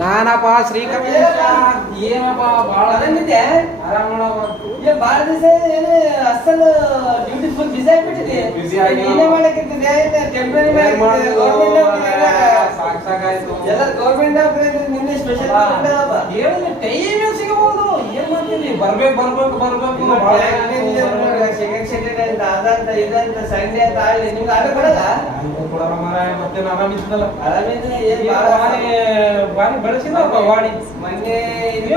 ನಾನಪ್ಪ ಶ್ರೀಕಂಠ ಏನಪ್ಪ ಬಾಳ ಆರಾಮ ಬಾಳ ದಿವಸ ಅಸಲು ಡ್ಯೂಟಿ ಫುಲ್ ಬಿಸಿ ಆಗ್ಬಿಟ್ಟಿದೆ. ಬಿಸಿ ಆಗಿ ಟೆಂಪ್ರರಿ ಸಾಕಾಯ್ತು ಎಲ್ಲ ಗೌರ್ಮೆಂಟ್ ನಿನ್ನೆ ಸ್ಪೆಷಲ್ ಟೈಮ್ ಸಿಗಬಹುದು. ಏನ್ ಮಾಡ್ತೀನಿ ಬರ್ಬೇಕು ಸೆಕೆಂಡ್ ಸ್ಯಾಟರ್ಡೆ ಅಂತ ಅದಂತ ಇದಂತ ಸಂಡೇ ಅಂತ ಆಗಲಿ ನಿಮ್ಗೆ ಆಟ ಕೊಡಲ್ಲ. ಕೊಡಲ್ಲ ಮಾರಾಯ. ಮತ್ತೆ ಆರಾಮಿದ್ದಲ್ಲ ಆರಾಮಿದ್ರೆ ಬಾರಿ ಬೆಳೆಸಿದಪ್ಪ ವಾಡಿ ಮೊನ್ನೆ ಇದು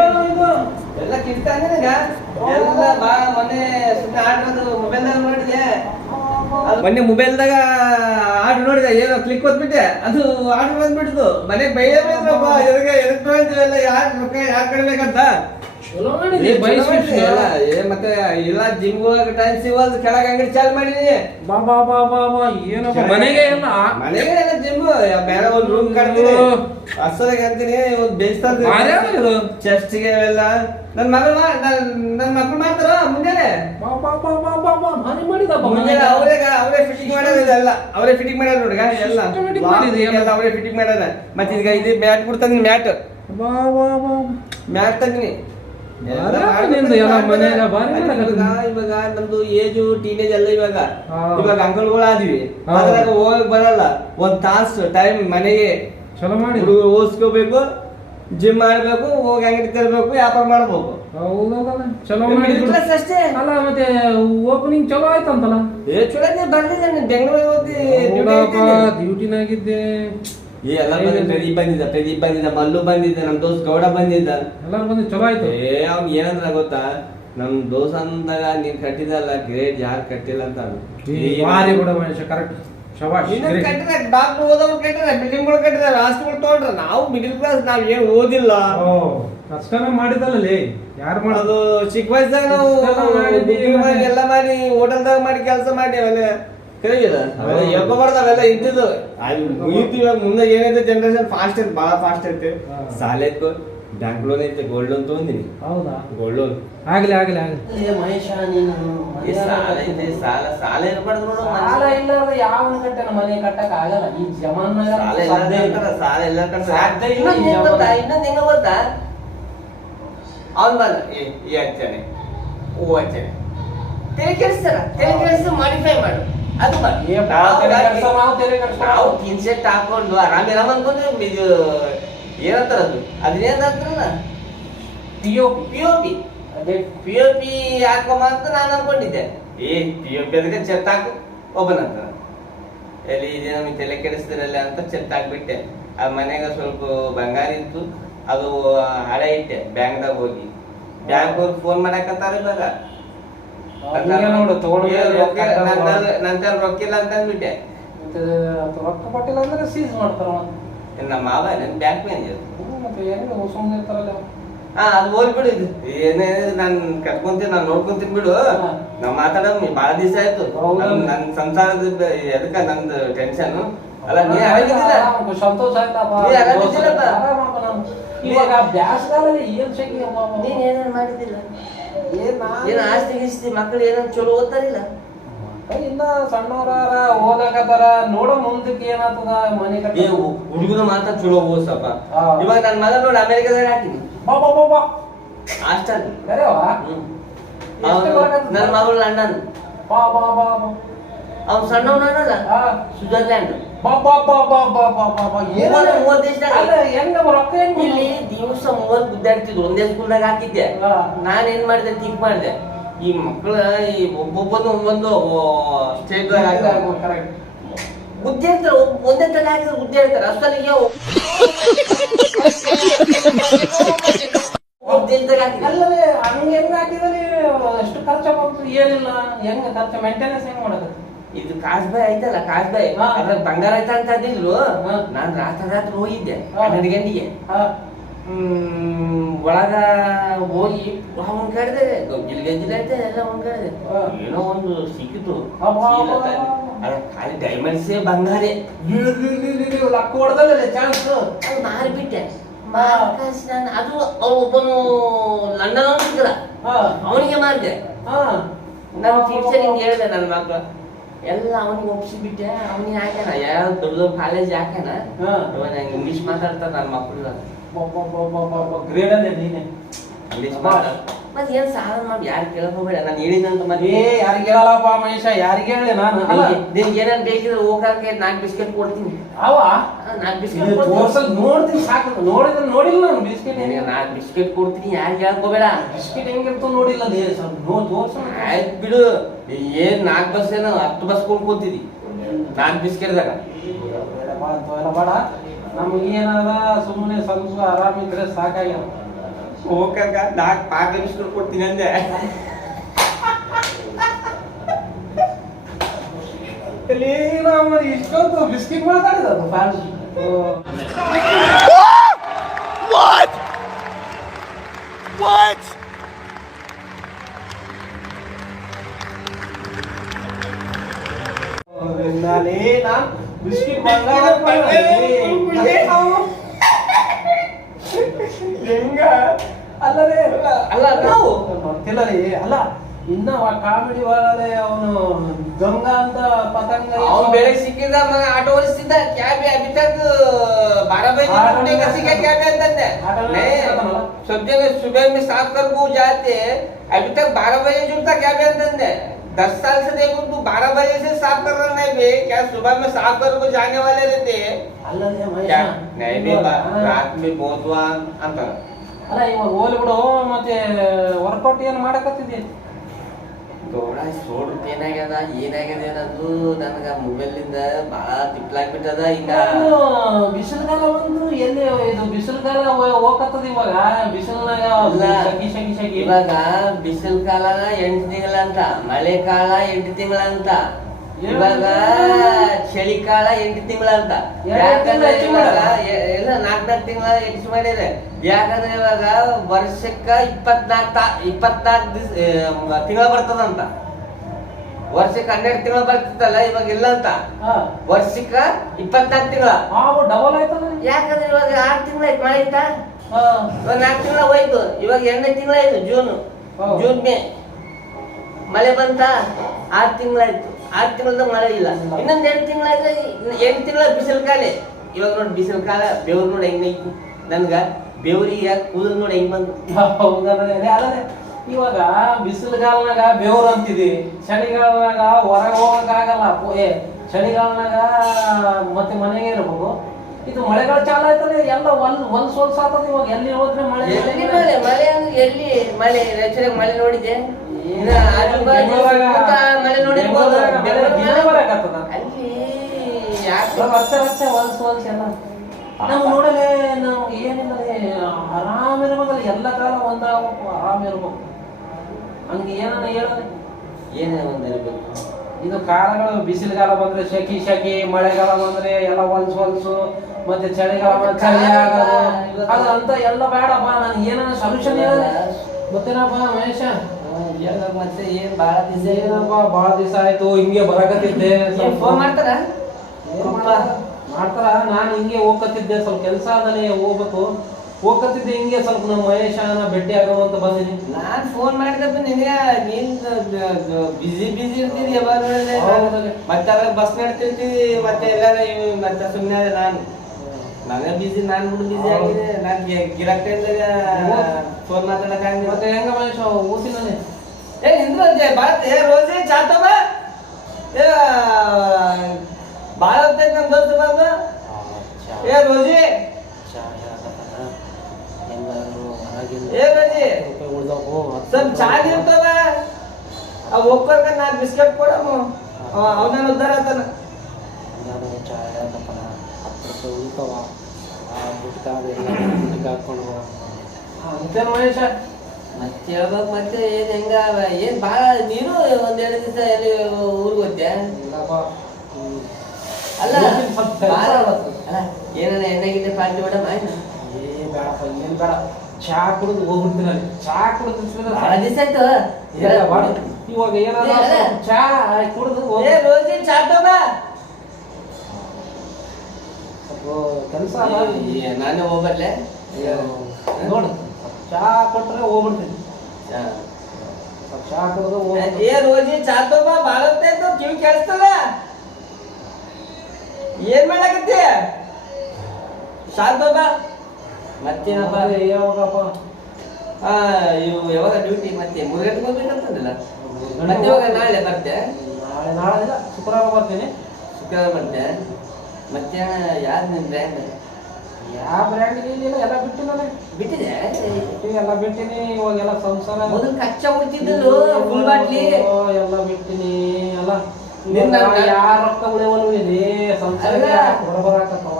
ಎಲ್ಲ ಕಿರ್ತ ಅಂದ್ರೆ ಎಲ್ಲ ಮೊನ್ನೆ ಸುಮ್ಮನೆ ಆಡೋದು ಮೊಬೈಲ್ದಾಗ ನೋಡಿದೆ. ಮೊನ್ನೆ ಮೊಬೈಲ್ದಾಗ ಆರ್ಡರ್ ನೋಡಿದೆ, ಏನೋ ಕ್ಲಿಕ್ ಕೊಟ್ಬಿಟ್ಟೆ, ಅದು ಆರ್ಡರ್ ಬಂದ್ಬಿಡ್ತು. ಮನೆಗೆ ಬೈಯಬೇಕಪ್ಪ, ಎದಕ್ಕೆ ತೊಗೊಂತೀವಲ್ಲ, ಯಾರು ರೊಕ್ಕ ಯಾರು ಕಡಿಬೇಕಂತ. ಮತ್ತೆ ಇಲ್ಲ ಜಿಮ್ ಹೋಗಕ್ಕೆ ಟೈಮ್ ಸಿಗೋದು, ಕೆಳಗೆ ಅಂಗಡಿ ಚಾಲು ಮಾಡಿದೀನಿ. ಏನಪ್ಪ ಮನೆಗೆ ಇಲ್ಲ ಮನೆಗೆ ಎಲ್ಲ ಜಿಮ್ ಬೇರೆ ಒಂದು ರೂಮ್ ಕಟ್ತೀನಿ, ಅಸಲಾಗಿ ಅಂತೀನಿ, ಒಂದು ಬೇಯಿಸ್ತಾ ಚೆಸ್ಟ್ಗೆ ಎಲ್ಲ. ನನ್ನ ಮಕ್ಕಳು ಮಾಡ್ತಾರ ಮುಂಜಾನೆ ಅವರೇ ಫಿಟ್ಟಿಂಗ್ ಮಾಡೋದು, ಇದೆಲ್ಲ ಅವರೇ ಫಿಟ್ಟಿಂಗ್ ಮಾಡ್ಯಾರ ನೋಡ್ಗ, ಎಲ್ಲ ಅವರೇ ಫಿಟ್ಟಿಂಗ್ ಮಾಡ್ಯಾರ. ಮತ್ತೆ ಈಗ ಇದು ಮ್ಯಾಟ್ ಕೊಡ್ತಾನೆ, ಮ್ಯಾಟ್ ತಂದಿನಿ. ಇವಾಗ ನಮ್ದು ಏಜು ಟೀನೇಜ್ ಎಲ್ಲ ಇವಾಗ ಅಂಕಲ್ಗಳು ಆದ್ವಿ, ಅದ್ರಾಗ ಹೋಗಕ್ ಬರಲ್ಲ. ಒಂದ್ ತಾಸು ಟೈಮ್ ಮನೆಗೆ ಚಲೋ ಮಾಡಿ ಹುಡುಗರು ಓದಿಸ್ಕೋಬೇಕು, ಜಿಮ್ ಮಾಡ್ಬೇಕು, ಹೋಗಿ ಅಂಗಡಿ ತರಬೇಕು, ವ್ಯಾಪಾರ ಮಾಡ್ಬೇಕು. ಚಲೋ ಅಷ್ಟೇ ಅಲ್ಲ. ಮತ್ತೆ ಓಪನಿಂಗ್ ಚಲೋ ಆಯ್ತಂತಲ್ಲ. ಚಲೋ ಬಂದಿದ್ದೆ, ಬೆಂಗಳೂರಿಗೆ ಹೋಗಿ ಡ್ಯೂಟಿನಾಗಿದ್ದೆ. ಎಲ್ಲ ಪ್ರದೀಪ್ ಬಂದಿದ್ದ, ಮಲ್ಲು ಬಂದಿದ್ದ, ನಮ್ ದೋಸ್ತ್ ಗೌಡ ಬಂದಿದ್ದ, ಎಲ್ಲರೂ ಬಂದು ಚಲೋ ಆಯ್ತು. ಅವ್ನ್ ಏನಂದ್ರ ಗೊತ್ತಾ, ನಮ್ ದೋಸ್ತ್ ಅಂದಾಗ ನೀನ್ ಕಟ್ಟಿದಲ್ಲ ಗ್ರೇಟ್, ಯಾರು ಕಟ್ಟಿಲ್ಲ ಅಂತ. ಕರೆಕ್ಟ್ ಶಬಾಷ್. ಡಾಕ್ಟರ್ ಓದವ್ರು ಕಟ್ಟಿರ, ಬಿಲ್ಡಿಂಗ್ಗಳು ಕಟ್ಟಿದಾರೆ, ಹಾಸ್ಪಿಟಲ್ ತಗೊಂಡ್ರ. ನಾವು ಮಿಡಿಲ್ ಕ್ಲಾಸ್, ನಾವ್ ಏನ್ ಓದಿಲ್ಲ. ಕಷ್ಟನೇ ಮಾಡಿದಲ್ಲೇ ಯಾರು ಮಾಡೋದು. ಚಿಕ್ಕ ವಯಸ್ಸಾಗ ನಾವು ಎಲ್ಲ ಮಾಡಿ ಹೋಟೆಲ್ದಾಗ ಮಾಡಿ ಕೆಲಸ ಮಾಡಿ ಅವೆಲ್ಲ ಕರೀಲ್ಲ, ಹೇಳ್ಕೊಬಾರ್ದಾವೆಲ್ಲ ಇದ್ದಿದ್ದು. ಮುಗಿತು. ಇವಾಗ ಮುಂದೆ ಏನಿದೆ ಜನರೇಷನ್ ಫಾಸ್ಟ್ ಐತೆ, ಬಹಳ ಫಾಸ್ಟ್ ಐತೆ. ಸಾಲ ಐತೆ, ಬ್ಯಾಂಕ್ ಲೋನ್ ಐತೆ, ಗೋಲ್ಡ್ ಲೋನ್ ತಗೊಂಡಿನಿ. ಹೌದಾ? ಗೋಲ್ಡ್ ಲೋನ್ ಆಗ್ಲಿ ಮಹೇಶ, ನೀನು ಸಾಲ ಐತೆ, ಸಾಲ ಇರ್ಬಾರ್ದು ನೋಡು. ಸಾಲ ಇಲ್ಲ ಯಾವ ಕಟ್ಟೆ ಮನೆ ಕಟ್ಟಕ್ ಆಗಲ್ಲ ಈ ಜಮಾನ. ಸಾಲ ಇಲ್ಲ ಇನ್ನೊಂದ್ ಹೆಂಗ ಗೊತ್ತಾ, ಅವ್ನ್ ಬಂದ ಈ ಹಚ್ಚಾನೆ ಹೂ ಹಚ್ಚಾನೆ, ತಲೆ ಕೆಡಿಸ್ತಾರ ಮಾಡಿಫೈ ಮಾಡು. ಅದು ನಾವು ಟಿನ್ ಶರ್ಟ್ ಹಾಕೊಂಡು ಆರಾಮ್ ಅನ್ಕೊಂಡು ಇದು ಏನಂತಾರ, ಅದನ್ನೇನಂತಾರಲ್ಲ ಪಿ ಹಾಕೊಂಬ ಅಂತ ನಾನು ಅನ್ಕೊಂಡಿದ್ದೆ. ಪಿ ಅದಕ್ಕೆ ಚೆತ್ ಹಾಕು ಒಬ್ಬನಂತ, ಎಲ್ಲಿ ಇದೆ ನಮಗೆ ತಲೆ ಕೆಡಿಸ್ತಿರಲ್ಲ ಅಂತ ಚೆತ್ ಹಾಕ್ಬಿಟ್ಟೆ. ಆ ಮನೆಗ ಸ್ವಲ್ಪ ಬಂಗಾರ ಇತ್ತು, ಅದು ಹಳೆ ಇಟ್ಟೆ ಬ್ಯಾಂಕ್ದಾಗ ಹೋಗಿ. ಬ್ಯಾಂಕ್ ಅವ್ರು ಫೋನ್ ಮಾಡಕತ್ತಾರ ಇವಾಗ, ನೋಡು ನಂತ ರೊಕ್ಕಿಲ್ಲ ಅಂತ ಅಂದ್ಬಿಟ್ಟೆ. ರೊಕ್ಕ ಕೊಟ್ಟಿಲ್ಲ ಅಂದ್ರೆ ಸೀಸ್ ಮಾಡ್ತಾರ. ನಮ್ಮ ಮಾವ ನನ್ ಬ್ಯಾಂಕ್ ಮ್ಯಾನೇಜರ್. ಮತ್ತೆ ಏನಿದೆ ಸುಮ್ಮನೆ ಇರ್ತಾರಲ್ಲ. ಅದು ಹೋಗ್ಬಿಡು, ಇದು ಏನೇ ನಾನ್ ಕಟ್ಕೊಂತೀನಿ, ನಾನ್ ನೋಡ್ಕೊಂತೀನಿ ಬಿಡು. ನಾವ್ ಮಾತಾಡೋದು ಬಾಳ ದಿವಸ ಆಯ್ತು. ನನ್ ಸಂಸಾರದ ಎದಕ್ಕ ನಂದು ಟೆನ್ಷನ್ ಅಲ್ಲ. ನೀ ಆರಾಮಿದ್ದಿಲ್ಲ? ಸಂತೋಷ ಆಯ್ತಪ್ಪ. ಇವಾಗ ಬ್ಯಾಸಗಾಲಲ್ಲಿ ಏನ್ ಶಕ್ತಿ ನೀನ್ ಏನೇನ್ ಮಾಡಿದಿಲ್ಲ? ಏನ್ ಆಸ್ತಿ ಗೀಸ್ತಿ ಮಕ್ಳು ಏನೇನ್ ಚಲೋ ಓದ್ತಾರಿಲ್ಲ? ಇನ್ನ ಸಣ್ಣವರ ಓದಾಕತ್ತಾರ, ನೋಡೋ ಮುಂದಕ್ಕೆ ಏನಾಗ್ತದ ಮನೆ ಕಟ್ಟ. ಹುಡುಗನ ಮಾತ್ರ ಚಲೋ ಓದ್ಸಪ್ಪ. ಇವಾಗ ನನ್ ಮಗ ನೋಡಿ ಅಮೆರಿಕದಾಗ ಹಾಕಿನಿ ಹಾಸ್ಟೆಲ್. ನನ್ ಮಗಳು ಲಂಡನ್, ಅವ್ನು ಸಣ್ಣವನಲ್ಲ ಸ್ವಿಟ್ಜರ್ಲ್ಯಾಂಡ್. ಇಲ್ಲಿ ದಿವಸ 30 ಗುದ್ದಾಡ್ತಿದ್ರು, ಒಂದೇ ಸ್ಕೂಲ್ದಾಗ ಹಾಕಿದ್ದೆ. ನಾನ್ ಏನ್ ಮಾಡಿದೆ, ಥಿಂಕ್ ಮಾಡಿದೆ, ಈ ಮಕ್ಕಳ ಈ ಒಬ್ಬೊಬ್ಬನು ಒಂದೊಂದು ಸ್ಟೇಟ್ ಬುದ್ಧಿ ಹೇಳ್ತಾರೆ, ಒಂದೇ ತರ ಹಾಕಿದ್ರೆ ಬುದ್ಧಿ ಹೇಳ್ತಾರೆ. ಅಷ್ಟಲ್ಲಿಗೆ ಅಲ್ಲದೆ ಹಂಗ ಹೆಂಗ ಹಾಕಿದ್ರೆ ಎಷ್ಟು ಖರ್ಚು ಬಂತು ಏನಿಲ್ಲ, ಹೆಂಗ ಖರ್ಚು ಮೇಂಟೆನೆನ್ಸ್ ಹೆಂಗ್ ಮಾಡೋದು? ಇದು ಕಾಸ್ಬಾಯ್ ಆಯ್ತಲ್ಲ, ಕಾಸ್ಬಾಯ್ ಅದ್ರಾಗ ಬಂಗಾರ ಆಯ್ತಾ ಅಂತ ಅಂದಿದ್ರು. ನಾನ್ ರಾತ್ರಿ ಹೋಗಿದ್ದೆ 12 ಗಂಟೆಗೆ. ಒಳಗ ಹೋಗಿ ಅವ್ನ್ ಕಡ್ದೆ ಗಜ್ಜಿಲ್ ಆಯ್ತೆ ಎಲ್ಲ ಒಂದ್ ಕಡ್ದೆ. ಏನೋ ಒಂದು ಸಿಕ್ಕಿತು, ಖಾಲಿ ಡೈಮಂಡ್ಸೇ ಬಂಗಾರೆ. ಲಕ್ಕ ಹೊಡೆದಲ್ಲ ಚಾನ್ಸ್. ಅದು ಮಾರಿಬಿಟ್ಟೆ. ಅದು ಅವ್ನು ಒಬ್ಬನು ಲಂಡನ್ ಅವನಿಲ್ಲ, ಅವನಿಗೆ ಮಾರಿದೆ. ನನ್ನ ಟೀಚರ್ ಹಿಂಗೆ ಹೇಳಿದೆ, ನನ್ನ ಮಕ್ಳು ಎಲ್ಲ ಅವನಿಗೆ ಒಪ್ಸಿಬಿಟ್ಟೆ. ಅವನಿಗೆ ಹಾಕ್ಯಾನ ಯಾವ ದೊಡ್ಡ ದೊಡ್ಡ ಕಾಲೇಜ್ ಹಾಕ್ಯಾನ. ನಂಗೆ ಇಂಗ್ಲೀಷ್ ಮಾತಾಡ್ತಾರೆ ನನ್ನ ಮಕ್ಕಳು. ಗ್ರೇಡ್ ಅಲ್ಲೇ ನೀನೆ ಇಂಗ್ಲೀಷ್ ಮಾತಾಡ ಮತ್ತೆ ಏನ್ ಸಾಲ ಮಾಡಿ ಯಾರು ಕೇಳಕ್ ಹೋಗ್ಬೇಡ. ನಾನು ಹೇಳಿದಂತ ಮತ್ತೆ ಯಾರಿಗೆ ಹೇಳಲ್ಲಪ್ಪ ಮಹೇಶ, ಯಾರಿಗೆ ಹೇಳಿ ನಾನು. ನಿನ್ಗೆ ಏನೇನ್ ಬೇಕಿದ್ರೆ ಹೋಗಕ್ಕೆ 4 ಬಿಸ್ಕೆಟ್ ಕೊಡ್ತೀನಿ. ಅವ 4 ಬಿಸ್ಕೆಟ್ ನೋಡ್ತೀನಿ ಸಾಕು. ನೋಡಿದ್ರೆ ನೋಡಿಲ್ಲ ನಾನು ಬಿಸ್ಕೆಟ್. 4 ಬಿಸ್ಕೆಟ್ ಕೊಡ್ತೀನಿ, ಯಾರು ಕೇಳಕ್ ಹೋಗ್ಬೇಡ. ಬಿಸ್ಕೆಟ್ ಹೆಂಗಿರ್ತೋ ನೋಡಿಲ್ಲ. ತೋರ್ಸ ಆಯ್ತು ಬಿಡು. ಏನ್ 4 ಬಸ್ ಏನೋ 10 ಬಸ್ ಕೊಂಡ್ಕೊತೀರಿ 4 ಬಿಸ್ಕೆಟ್ದಾಗ. ಬೇಡ ನಮ್ಗೇನಾದ ಸುಮ್ಮನೆ ಸ್ವಲ್ಪ ಆರಾಮಿದ್ರೆ ಸಾಕಾಗ್ಯ. ಹೋಗಕ್ಕ 4 ಪಾಕ ಬಿಸ್ಕೆಟ್ ಕೊಡ್ತೀನಿ ಅಂದೆ. ಇಷ್ಟೊಂದು ಬಿಸ್ಕಿಟ್ ಮಾತಾಡಿದ ಫ್ಯಾನ್ಸ್. ಬಿಸ್ಕಿಟ್ ಹೆಂಗ ಅಲ್ಲದೆ ಅಲ್ಲ ನಾವು ಗೊತ್ತಿಲ್ಲ ರೀ. ಅಲ್ಲ ಇನ್ನ ಕಾಮಿಡಿ ಒಳಗಡೆ ಅವನು ಗಂಗಾ ಅಂತ ಪತಂಗ ಅವ್ನು ಬೆಳಗ್ಗೆ ಸಿಕ್ಕಿದ ಮಗ ಆಟೋ ಓಡಿಸ್ತಿದ್ದ. ಕ್ಯಾಬ್ ಅಭಿ ತಕ್ 12 बजे का सीखा क्या कहता है नहीं सब जगह सुबह में 7 कर को जाते अभी तक 12 बजे जुड़ता क्या कहता है. 10 साल से देखो तू 12 बजे से साफ कर रहा है बे. क्या सुबह में साफ कर को जाने वाले रहते हैं क्या? नहीं बे रात में बहुत हुआ अंतर. ಅಲ್ಲ ಇವಾಗ ಹೋಲಿ ಬಿಡು. ಮತ್ತೆ ವರ್ಕೌಟ್ ಏನ್ ಮಾಡಕತ್ತಿದ್ದಿ? ಗೌಡ ಸೋಡ್ಬಿಟ್ಟು ಏನಾಗ್ಯದ ಅನ್ನೋದು ನನಗ ಮೊಬೈಲಿಂದ ಬಹಳ ತಿಪ್ಲಾಗ್ಬಿಟ್ಟದ. ಈಗ ಬಿಸಿಲುಗಾಲ ಬಂದು ಎಲ್ಲಿ ಇದು ಬಿಸಿಲುಗಾಲ ಹೋಗತ್ತದ. ಇವಾಗ ಬಿಸಿಲ್ನಾಗ ಶಗಿ ಇವಾಗ ಬಿಸಿಲು ಕಾಲ 8 ತಿಂಗಳಂತ, ಮಳೆ ಕಾಲ 8 ತಿಂಗಳಂತ, ಇವಾಗ ಚಳಿಕಾಲ 8 ತಿಂಗಳಂತ. ಯಾಕಂದ್ರೆ ಇವಾಗ ಎಲ್ಲ 4 ತಿಂಗಳ ಹೆಚ್ಚು ಮಾಡಿದ್ರೆ. ಯಾಕಂದ್ರೆ ಇವಾಗ ವರ್ಷಕ್ಕ 24 ತಿಂಗಳ ಬರ್ತದಂತ. ವರ್ಷಕ್ಕೆ 12 ತಿಂಗಳ ಬರ್ತಿತ್ತಲ್ಲ, ಇವಾಗ ಇಲ್ಲ ಅಂತ. ವರ್ಷಕ್ಕ 24 ತಿಂಗಳ ಡಬಲ್ ಆಯ್ತದ. ಯಾಕಂದ್ರೆ ಇವಾಗ 6 ತಿಂಗಳ ಆಯ್ತು ಮಳೆ ಇತ್ತ. ಇವಾಗ 4 ತಿಂಗಳ ಹೋಯ್ತು. ಇವಾಗ 2ನೇ ತಿಂಗಳ ಆಯ್ತು ಜೂನ್ ಮೇ ಮಳೆ ಬಂತ. 6 ತಿಂಗಳಾಯ್ತು. 6 ತಿಂಗಳದಾಗ ಮಳೆ ಇಲ್ಲ. ಇನ್ನೊಂದ್ 2 ತಿಂಗಳಾಯ್ತು. 8 ತಿಂಗಳ ಬಿಸಿಲು ಕಾಲ. ಇವಾಗ ನೋಡಿ ಬಿಸಿಲು ಕಾಲ ಬೆವ್ರು ನೋಡಿ ಹೆಂಗೈತಿ. ನನ್ಗ ಬೆವ್ರಿಗೆ ಕೂದಲು ನೋಡಿ ಹೆಂಗ್ ಬಂದು. ಅಲ್ಲದೆ ಇವಾಗ ಬಿಸಿಲುಗಾಲನಾಗ ಬೆವ್ರು ಅಂತಿದಿ, ಚಳಿಗಾಲನಾಗ ಹೊರಗೆ ಹೋಗಕ್ಕಾಗಲ್ಲ. ಚಳಿಗಾಲನಾಗ ಮತ್ತೆ ಮನೆಗೆ ಇರ್ಬೇಕು. ಇದು ಮಳೆಗಾಲ ಚಾಲ ಆಯ್ತದೆ. ಎಲ್ಲ ಹೊಲ್ಸ್ ಆಗ್ತದ. ಇವಾಗ ಎಲ್ಲಿ ಹೋದ್ರೆ ಮಳೆ ಮಳೆ ಅಂದ್ರೆ ಎಲ್ಲಿ ಮಳೆ ಮಳೆ ನೋಡಿದೆ. ಮಳೆ ನೋಡಿರ್ಬೋದು. ಅಲ್ಲಿ ವರ್ಷ ಹೊಲ್ಸ್ ಎಲ್ಲ ನಾವು ನೋಡಲೆ. ನಾವು ಏನಿಲ್ಲ ಆರಾಮಿರ್ಬೇಕಲ್ಲ. ಎಲ್ಲ ಕಾಲ ಒಂದಾಗಬೇಕು, ಆರಾಮಿರ್ಬೇಕು. ಹಂಗೆ ಏನನ್ನ ಹೇಳದೆ ಏನೇ ಒಂದಿರ್ಬೇಕು. ಇದು ಕಾಲಗಳು ಬಿಸಿಲುಗಾಲ ಬಂದ್ರೆ ಶೆಕಿ, ಮಳೆಗಾಲ ಬಂದ್ರೆ ಎಲ್ಲ ಹೊಲ್ಸು, ಮತ್ತೆ ಚಳಿಗಾಲ ಚಳಿ ಆಗೋದು ಅದು ಅಂತ ಎಲ್ಲ ಬೇಡಪ್ಪ. ನಾನು ಏನನ್ನ ಸೊಲ್ಯೂಷನ್ ಹೇಳದೆ ಗೊತ್ತೇನಪ್ಪ ಮಹೇಶ? ಮತ್ತೆ ಏನ್ ಬಾಳ ದಿವಸ ಏನಪ್ಪ ಬಾಳ ದಿವಸ ಆಯ್ತು ಹಿಂಗೆ ಬರಕತ್ತಿದ್ದೆ. ಫೋನ್ ಮಾಡ್ತಾರ. ನಾನು ಹಿಂಗೆ ಹೋಗತ್ತಿದ್ದೆ. ಸ್ವಲ್ಪ ಕೆಲಸ ಆದನೆ ಹೋಗ್ಬೇಕು. ಹೋಗತ್ತಿದ್ದೆ ಹಿಂಗೆ ಸ್ವಲ್ಪ ನಮ್ಮ ಮಹೇಶನ ಭೇಟಿ ಆಗುವಂತ ಬಂದಿನಿ. ನಾನ್ ಫೋನ್ ಮಾಡಿದಪ್ಪ ನಿನಗೆ. ನೀನ್ ಬಿಸಿ ಇರ್ತಿದ್ದಿ ಯಾವಾಗ ನೋಡಿದ್ರೆ. ಮತ್ತೆ ಅವಾಗ ಬಸ್ ನಡ್ತಿರ್ತೀವಿ. ಮತ್ತೆ ಎಲ್ಲಾರ ಮತ್ತೆ ಸುಮ್ಮನೆ ನನಗೆ ಬಿಸಿ. ನಾನು ಬಿಡು ಬಿಸಿ ಆಗಿದೆ. ನಾನ್ ಗಿರಾಕ್ ಫೋನ್ ಮಾತಾಡಕ್ ಆಗಿದೆ. ಮತ್ತೆ ಹೆಂಗ ಮಹೇಶ ಓದಿನೇ ಬಾತ್ ರೋಜೆ ಚಾತವ ಬಾಳ ಹೊತ್ತೈತಿ. ನಮ್ ದೋಸ್ತ ಬಂದು ರೋಜಿ ರೋಜಿ ಸ್ವಲ್ಪ ಚಾ ಇರ್ತವ. ಅವ್ ಹೋಗ್ಬೇಕ 4 ಬಿಸ್ಕೆಟ್ ಕೊಡಮ್ಮ. ಅವನ ಉದ್ದಾರ ಆತನ. ಮತ್ತೇನು ಮಹೇಶ? ಮತ್ತೆ ಹೇಳ್ಬೇಕು. ಮತ್ತೆ ಏನ್ ಹೆಂಗ ಏನ್ ಬಾಳ ನೀನು ಒಂದೆರಡು ದಿವಸ ಎಲ್ಲಿ ಊರಿಗೆ ಹೋಗ್ಯ? ಅಲ್ಲ ಏನ ಎಣ್ಣೆಗಿದ್ದೆ ಪಾರ್ಟಿ ಮೇಡಮ್ ಆಯ್ತು. ಬೇಡಪ್ಪ ಏನ್ ಬೇಡ. ಚಾ ಕುಡಿದು ಹೋಗ್ಬಿಡ್ತೀನಿ. ಚಾ ಕುಡಿದು ಬಹಳ ದಿವಸ ಆಯ್ತು. ಇವಾಗ ಏನಾದ್ರು ಚಾ ಕುಡಿದು ರೋಜಿ ಚಾ ತಗ. ಕೆಲಸ ನಾನೇ ಹೋಗ್ಬರ್ಲೆ ನೋಡು. ಚಾ ಕೊಟ್ರೆ ಹೋಗ್ಬಿಡ್ತೀನಿ. ಚಾ ಕುಡಿದು ಏ ರೋಜಿ ಚಾ ತೋಬ ಬಾಳ ಹೊತ್ತಾಯ್ತು ಕಿವಿ ಕೇಳಿಸ್ತದ ಏನ್ ಮಾಡಾಕತ್ತಿ ಚಾ ತೋಬ ಮತ್ತೇನಪ್ಪ ಯಾವಾಗಪ್ಪ ಇವು ಯಾವಾಗ ಡ್ಯೂಟಿ ಮತ್ತೆ 3 ಗಂಟೆಗೆ ಹೋಗ್ಬೇಕಂತಂದಿಲ್ಲ ಮತ್ತೆ ಇವಾಗ ನಾಳೆ ಬರ್ತೆ ನಾಳೆ ಇಲ್ಲ ಶುಕ್ರವಾರ ಬರ್ತೀನಿ. ಶುಕ್ರವಾರ ಬರ್ತೆ ಮತ್ತೆ ಯಾರು ನಿನ್ ಬ್ರ್ಯಾಂಡ್ ಯಾವ ಬ್ರ್ಯಾಂಡ್ ಏನಿಲ್ಲ ಎಲ್ಲ ಬಿಟ್ಟಿದ್ದಾನೆ ಬಿಟ್ಟಿದೆ ಎಲ್ಲ ಬಿಟ್ಟಿನಿ ಇವಾಗೆಲ್ಲ ಸಂಸಾರ ಮೊದಲು ಕಚ್ಚಾ ಉಳಿತಿದ್ದಲು ಫುಲ್ ಬಾಟ್ಲಿ ಎಲ್ಲ ಬಿಟ್ಟಿನಿ ಎಲ್ಲ ನಿನ್ನ ಯಾರ ರೊಕ್ಕ ಉಳಿವನು ಇದೆ ಸಂಸಾರ ಹೊರಬರಾಕತ್ತವ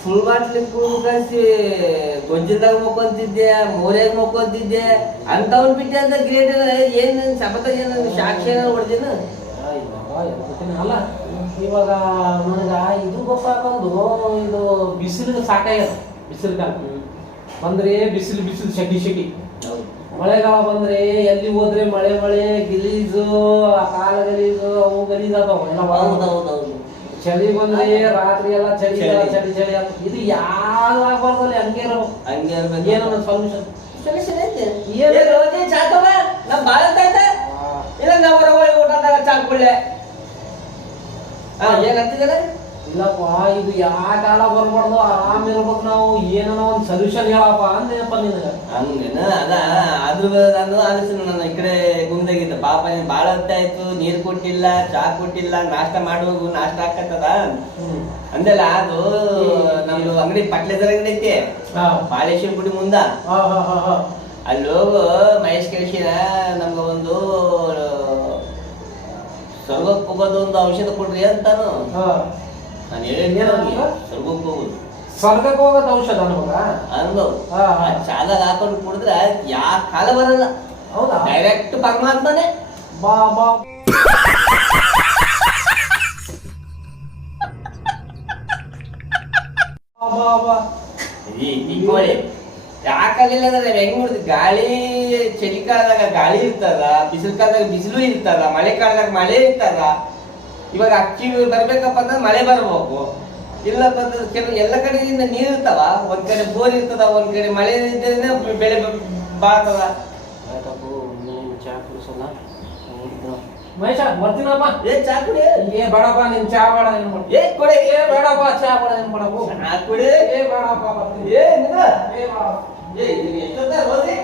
ಫುಲ್ ಬಾಟ್ಲಿ ಕುಡಿದು ಕಳಿಸಿ ಗೊಜ್ಜಿದಾಗ ಮುಕ್ಕೊಂತಿದ್ದೆ ಮೋರ್ಯಾಗ ಮುಕ್ಕೊಂತಿದ್ದೆ ಅಂತವನ್ ಬಿಟ್ಟೆ ಅಂತ ಗ್ರೇಟ್ ಏನ್ ಶಪಥ ಏನು ಸಾಕ್ಷಿ ಏನಾರು ಹೊಡೆದಿನ ಅಲ್ಲ ಇವಾಗ ನನಗ ಇದು ಗೊತ್ತಾಗೊಂಡು ಇದು ಬಿಸಿಲಿಗೆ ಸಾಕಾಗ್ಯದ. ಬಿಸಿಲುಗಾಲ ಬಂದ್ರೆ ಬಿಸಿಲು ಬಿಸಿಲು ಶೆಟಿ ಮಳೆಗಾಲ ಬಂದ್ರೆ ಎಲ್ಲಿ ಹೋದ್ರೆ ಮಳೆ ಗಲೀಜು ಕಾಲ ಗಲೀಜು ಅವು ಗಲೀಜ್ ಅದಾವ ಎಲ್ಲ. ಚಳಿ ಬಂದ್ರೆ ರಾತ್ರಿ ಎಲ್ಲ ಚಳಿ ಅಂತ ಇದು ಯಾವಾಗಬಾರ್ದಲ್ಲಿ ಹಂಗೆ ಹಂಗೆ ಏನೋ ಸೊಲ್ಯೂಷನ್ ನಮ್ ಬಾಳ ಇಲ್ಲ ನಾವು ಹೊರಗೆ ಊಟದಾಗ ಚಾ ಕುಳ್ಳೆ ಏನಂತಿದ್ದಾರೆ ಇಲ್ಲಪ್ಪ ಇದು ಯಾವ ಕಾಲ ಬರ್ಬಾರ್ದು ಆರಾಮ್ ಇರ್ಬೇಕು ನಾವು ಏನೋ ಒಂದ್ ಸೊಲ್ಯೂಷನ್ ಹೇಳಪ್ಪ ಅಂದೇನಪ್ಪ ನಿನಗ ಹಂಗೇನ ಅದ ಆದ್ರೂ ನಾನು ಆಲೋಚನೆ ನಾನು ಈ ಕಡೆ ಗುಂದಾಗಿದ್ದ ಪಾಪ ನೀನ್ ಬಾಳ ಹೊತ್ತಾಯ್ತು ನೀರ್ ಕೊಟ್ಟಿಲ್ಲ ಚಾ ಕೊಟ್ಟಿಲ್ಲ ನಾಷ್ಟ ಮಾಡೋಗು ನಾಷ್ಟ ಹಾಕತ್ತದ ಅಂದೆಲ್ಲ ಅದು ನಮ್ದು ಅಂಗಡಿ ಪಟ್ಲೇದರ ಅಂಗಡಿ ಐತಿ ಬಾಳೇಶ್ವರ ಗುಡಿ ಮುಂದ ಅಲ್ಲಿ ಹೋಗು ಮಹೇಶ್ ಕೇಳಿಸಿನ ನಮ್ಗ ಒಂದು ಸ್ವರ್ಗಕ್ಕೆ ಹೋಗೋದು ಒಂದು ಔಷಧ ಕೊಡ್ರಿ ಅಂತಾನು ನಾನು ಹೇಳಿದ್ದೆ ಸ್ವರ್ಗಕ್ಕೆ ಹೋಗೋದು ಔಷಧ ನಮಗ ಅನುಭವ ಚಾದಾಗ ಹಾಕೊಂಡು ಕುಡಿದ್ರೆ ಯಾ ಕಾಲ ಬರಲ್ಲ. ಹೌದಾ ಡೈರೆಕ್ಟ್ ಪರಮಾತ್ಮನೇ ಬಾ ಬಾ ದೀಪಾವಳಿ ಯಾಕಲಿಲ್ಲ ಅಂದ್ರೆ ಹೆಂಗ್ ನೋಡಿದ್ ಗಾಳಿ ಚಳಿಗಾಲದಾಗ ಗಾಳಿ ಇರ್ತದ, ಬಿಸಿಲು ಕಾಲದಾಗ ಬಿಸಿಲು ಇರ್ತದ, ಮಳೆ ಕಾಲದಾಗ ಮಳೆ ಇರ್ತದ. ಇವಾಗ ಅಕ್ಕಿ ಬರ್ಬೇಕಪ್ಪ ಅಂದ್ರೆ ಮಳೆ ಬರ್ಬೇಕು, ಇಲ್ಲಪ್ಪ ಅಂದ್ರೆ ಕೆಲವು ಎಲ್ಲ ಕಡೆಯಿಂದ ನೀರು ಇರ್ತಾವ. ಒಂದ್ ಕಡೆ ಬೋರ್ ಇರ್ತದ, ಒಂದ್ ಕಡೆ ಮಳೆ ಇದ್ದರೆ ಬೆಳೆ ಬಾಳ್ತದ. ಮಹೇಶ ಬರ್ತೀನಪ್ಪ. ಚಾ ಕುಡಿ. ಬೇಡಪ್ಪ ನಿನ್ ಚಾ ಬೇಡ ಕೊಡಿ. ಬೇಡಪ್ಪ ಚಾ ಬೇಡ ಕೊಡಪ್ಪ ಚಾ ಕುಡಿ. ಬೇಡಪ್ಪ ಬರ್ತೀನಿ. ಎಷ್ಟೊತ್ತ ರೋಸಿ?